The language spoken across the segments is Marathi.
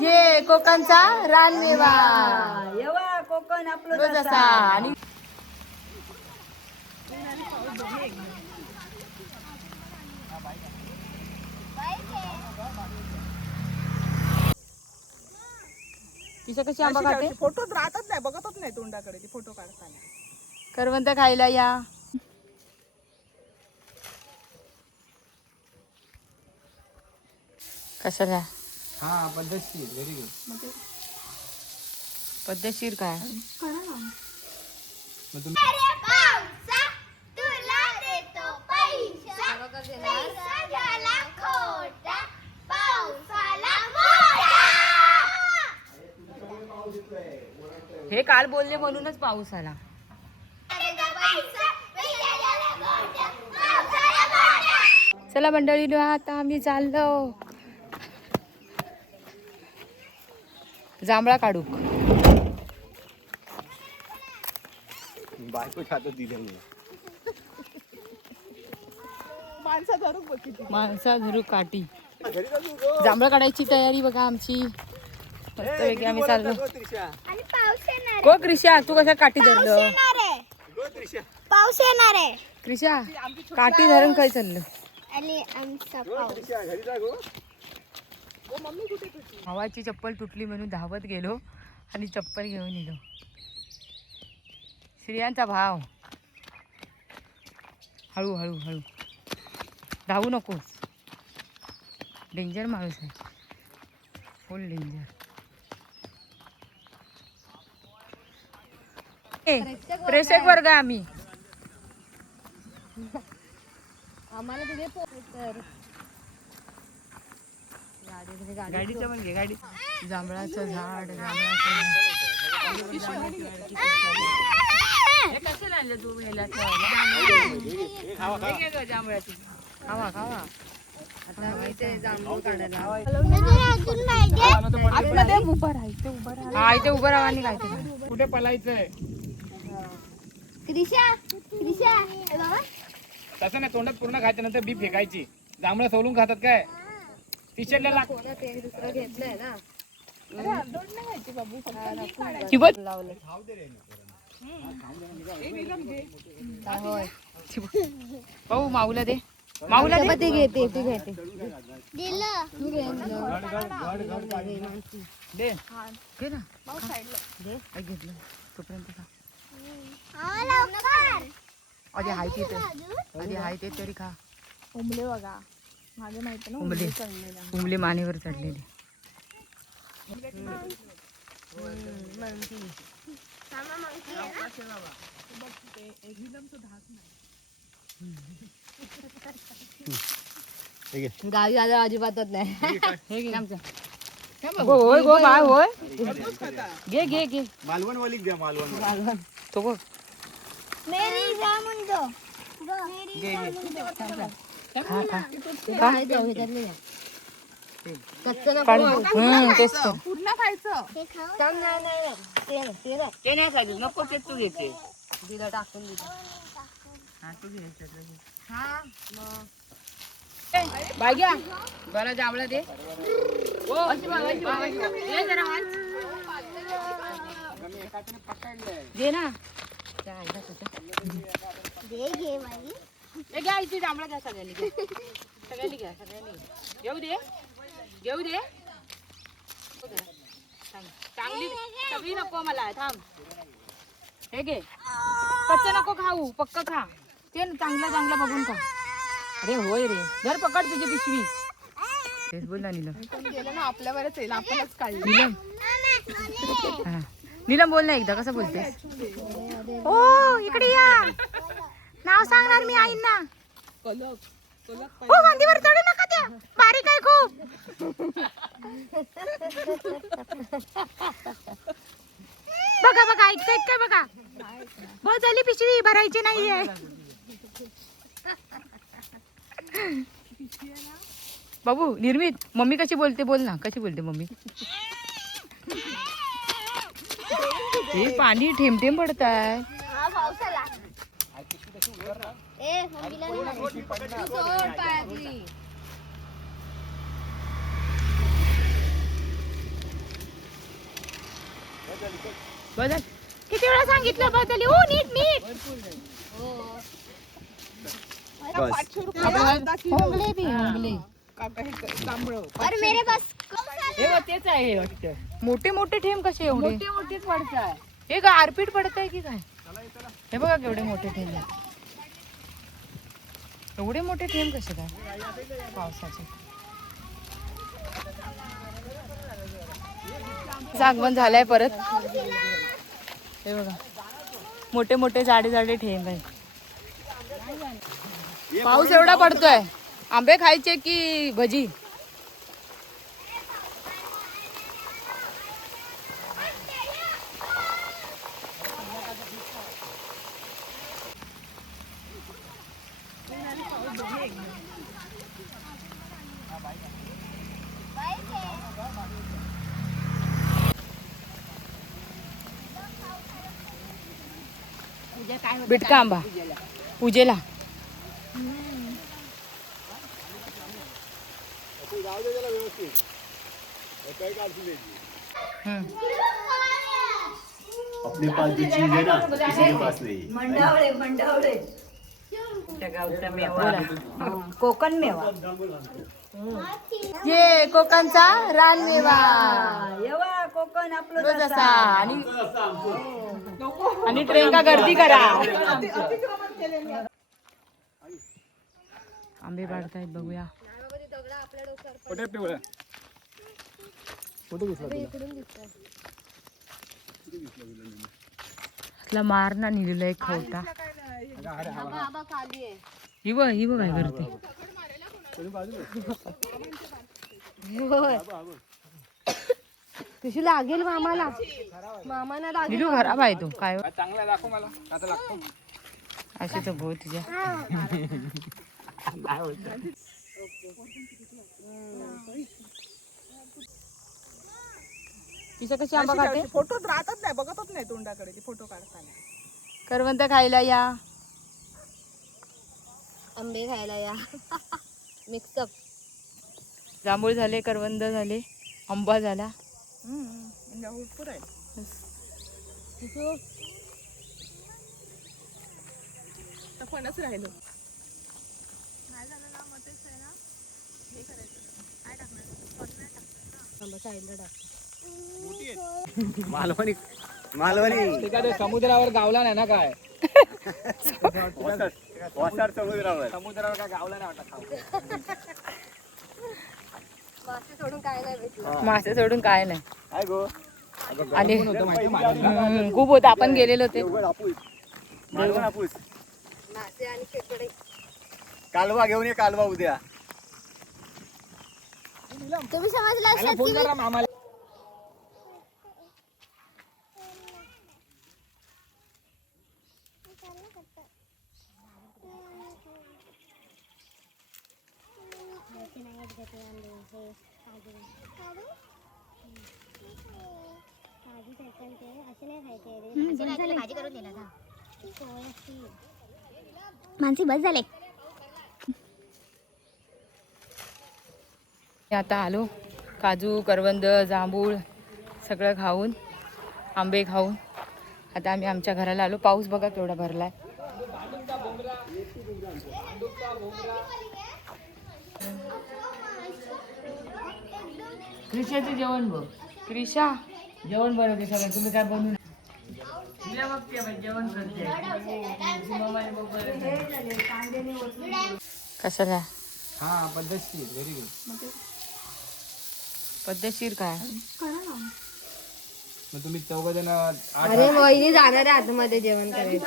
ये कोकणचा रानमेवा येवा कोकण आपलं जसा आणि तिच्या कशी आंबा काढते फोटोच राहतच नाही बघतच नाही तोंडाकडे ती फोटो काढताना. करवंद खायला या. कशाला हा पद्धतशीर व्हेरी गुड. पद्धतशीर काय हे काल बोलले म्हणूनच पाऊस आला. चला मंडळी आता आम्ही चाललो जांभळा काढू. बायको खातो दिले माणसा धरून बघ किती. माणसा धरू काठी. जांभळा काढायची तयारी बघा आमची. मस्तपैकी आम्ही चाललो. को क्रिशा तू कशा काठी धरलं. पाऊस येणार आहे. क्रिशा काठी धरून काय चाललं. भावाची चप्पल तुटली म्हणून धावत गेलो आणि चप्पल घेऊन येलो. स्त्रियांचा भाव. हळू हळू हळू धावू नकोस. डेंजर माणूस आहे. फुल डेंजर. प्रेक्षक वर्ग आहे आम्ही. आम्हाला तिथे गाडीचं पण घे. गाडी जांभळाचं झाड कसं आणलं तू ह्याला जांभळाची खावा खावा. हा इथे उभं राहा आणि काय कुठे पलायचंय तसं नाही. तोंडात पूर्ण खायचं नंतर बी फेकायची. जांभळं सोलून खातात काय. टी शर्टला लाग भाऊ माऊला दे. माऊला दे. ते घेते ते घेते. दे घे ना. दे घेतलं तोपर्यंत खा. आधी हाय तिथे आधी हाय ते तरी खा. उमले बघा मागे माहिती ना उमले उमले मानेवर चढलेले. गावी आलं अजिबातच नाही. हे घे आमचं. होय गो बाय होय. घे घे घे. मालवण वाली द्या. मालवण तो बघ. मेरी जामुन दो. घे घे. खा खा तेच तर. पूर्ण खायचं. ते नाही खायचं. नको ते तू घेते. दिलं टाकून दिलं. भाग्या बरा जांभळा दे. दे ना. घ्या इथे जांभळा घ्या. सगळ्यांनी घ्या. सगळ्यांनी घ्या. सगळ्यांनी घेऊ दे. घेऊ दे. चांगली सगळी नको मला. थांब. हे घे. कच्चं नको खाऊ. पक्क खा. ते चांगलं चांगलं बघून खा. अरे होय रे. धर पकड तुझी पिशवी. तेच बोल ना नीलम. गेलं ना आपल्यावरच येईल. आपणच काढलं. नीलम हा नीलम बोल ना एकदा. कसं बोलतेस. ओ इकडे या. नाव सांगणार मी आईंना. गांधीवर चढू नका. त्या बारीक आहे खूप. बघा बघा ऐकतायत काय बघा. बहुत झाली पिशवी भरायची नाहीये. बाबू निर्मित मम्मी कशी बोलते बोल ना. कशी बोलते मम्मी. हे पाणी थेंब थेंब पडत आहे. बदल किती वेळा सांगितलं बदल ओ नीट नीट आता 500 रुपये अर्धा किलो. होंगले ती होंगले काका हे जांभळं. और मेरे पास हे बघ तेच आहे वाटतं मोठे मोठे ठेम कसे एवढे मोठे मोठेच पडताय हे का आरपीट पडतंय की काय हे बघा केवढे मोठे ठेम आहे. एवढे मोठे ठेम कसे काय पावसाचे सागवण झालाय परत हे बघा मोठे मोठे जाडे जाडे ठेम आहे. पाऊस एवढा पडतोय आंबे खायचे की भजी बिटका आंबा पूजेला अपने पास जो चीज है ना किसी के पास नहीं है। मंडावळे मंडावळे त्या गावचा मेवा कोकण मेवा ये कोकणचा रानमेवा येवा कोकण आपलं तो जसा जसा. आणि ट्रेन का गर्दी करा आंबे पाडतायत बघूया कुठे पिवळं? कुठे दिसला तुला? मार ना निलेला एक खवटा ही बघ काय करते कशी लागेल मामाला मामाना लागेल निलू खराब आहे तो काय चांगला दाखव मला आता लागतो. असे तर भाऊ तुझ्या तिच्या कशी आंबा खाते फोटोच राहतच नाही बघतच नाही तोंडाकडे ते फोटो काढताना. करवंत खायला या आंबे खायला या मिक्सअप जांभूळ झाले करवंद झाले आंबा झाला म्हणजे भरपूर आहे. आता फणस राहिलं. मालवणी मालवणी ते काय ते समुद्रावर गावला नाही ना काय वसार समुद्रावर समुद्रावर काय गावला नाही वाटत खाऊ. मासे सोडून काय नाही भेटलं. मासे सोडून काय नाही काय गो आणि होतं माहिती माझ्या खूप होत आपण गेलेलो ते उघड हापूस मालवण हापूस मासे आणि खेकडे कालवा घेऊन ये कालवा उद्या तुम्ही समजला त्याला फोन करा मामाला. मानसी बस झाले. आता आलो काजू करवंद जांभूळ सगळं खाऊन आंबे खाऊन आता आम्ही आमच्या घराला आलो. पाऊस बघा केवढा भरलाय. क्रिशाचे जेवण बघ क्रिशा जेवण बनवते सगळं तुम्ही काय बनवून जेवण करते कशाला हा पद्धतशीर व्हेरी गुड. पद्धतशीर काय मग तुम्ही चौघ जण अरे वहिनी जाणार आहे आतमध्ये जेवण करायचं.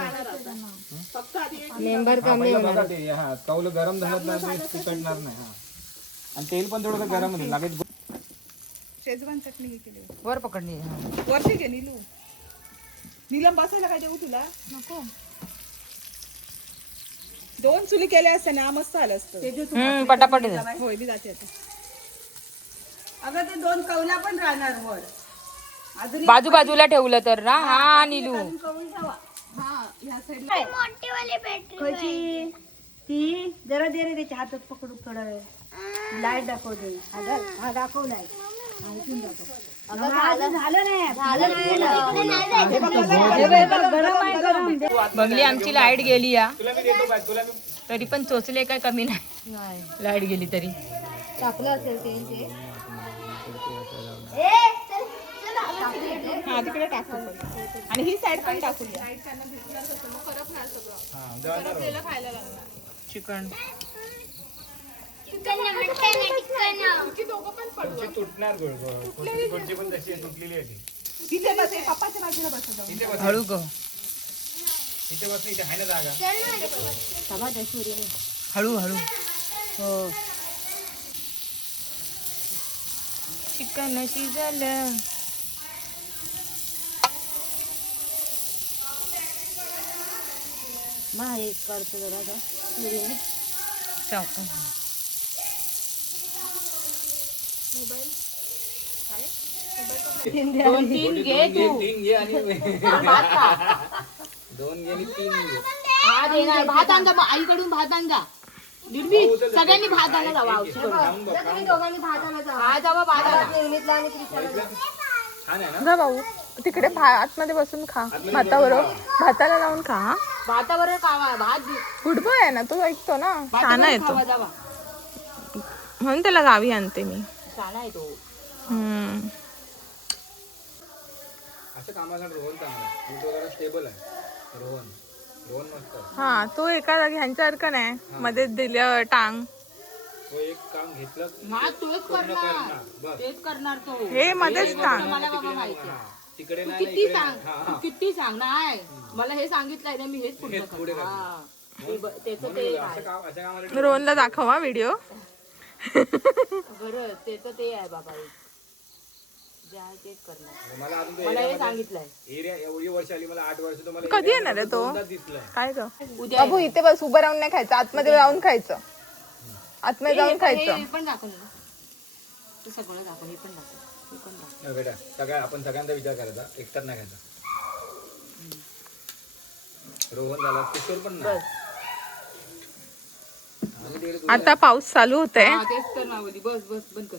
मेंबर कमी होणार. बघा ते हा कौल गरम झालं ना ते चिकटणार नाही. हा आणि तेल पण थोडंसं गरम होईल लागेल. शेजवान चटणी हे केली. वर पकडली वरती घे नीलू. नीलम बसायला काय देऊ तुला? नको. 2 चुली केल्या असत्या ना मस्त आलं असतं. पटापट होय मी जाते आता. अगं ते 2 कौला पण राहणार वर अजून बाजूला ठेवलं तर ना हा नीलू हा ह्या साईडला कशी ती जरा दे रे त्याच्या हातात पकडू थोडा वेळ लाईट दाखवते हा दाखवलाय बंगली आमची लाईट गेली या तुला मी देतो काय तुला मी तरी पण चोचले काय कमी नाही लाईट गेली तरी टाकलं असेल ते हा तिकडे टाकू आणि ही साईड पण टाकूया. चिकन तुमची तुटणार गोडची पण तशी आहे, तुटलेली आहे ती. तिथे बस पप्पाच्या बाजूला बसतो. इथे बस हळू ग इथे बस इथे आहे ना जागा. हळू हळू हो चिकन शिजलं करतो जरा चावका दोन तीन घे तू दोन गेली तीन घे. भात येणार भात आणजा मग आईकडून भात आणजा दुर्बी सगळ्यांनी भात आणा जावा तुम्ही दोघांनी भात आणायचा हा जावा भात आणा निर्मितला आणि त्रिशाला छान आहे ना. जा भाऊ तिकडे आतमध्ये बसून खा भाताबरोबर भाताला लावून खा. हा भाताबरोबर खावा भात गुडबॉय आहे ना तो ऐकतो ना. छान आहे तो खावा जावा म्हणून त्याला गावी आणते मी. छान आहे तो हम्म. असं कामासाठी रोहन चांगला आहे. तो जरा स्टेबल आहे. रोहन मस्त आहे. हा तो एका जागी ह्यांच्यासारखं नाही मध्ये दिलं टांग. तो एक काम घेतलं हा तोच करणार बस. तेच करणार तो हे मध्येच टांग. मला बाबा माहिती आहे. तिकडे तू नाही किती सांग तू किती सांग नाही मला हे सांगितलंय ना मी हेच पुढचं पुढे करणार. हा. त्याचं ते आहे. अशा कामाला रोहनला दाखव हा व्हिडिओ. बरं त्याचं ते आहे बाबा जे आहे तेच करणार मला अजून तो मला हे सांगितलंय एरिया एवढी वर्ष आली मला 8 वर्ष तो मला कधी येणार आहे तो? दोनदा दिसलाय. काय ग उद्या बाबू इथे बस उभं राहून नाही खायचं आतमध्ये जाऊन खायचं. आतमध्ये जाऊन खायचं. हे पण दाखव ना ते सगळं दाखव हे पण दाखव हे पण दाखव नाही बेटा आपण सगळ्यांचा विचार करायचा एकटाच नाही खायचा. रोहन झाला किशोर पण नाही. आणि तिकडे आता पाऊस चालू होतोय. हा तेच तर नावली बस बस बंद कर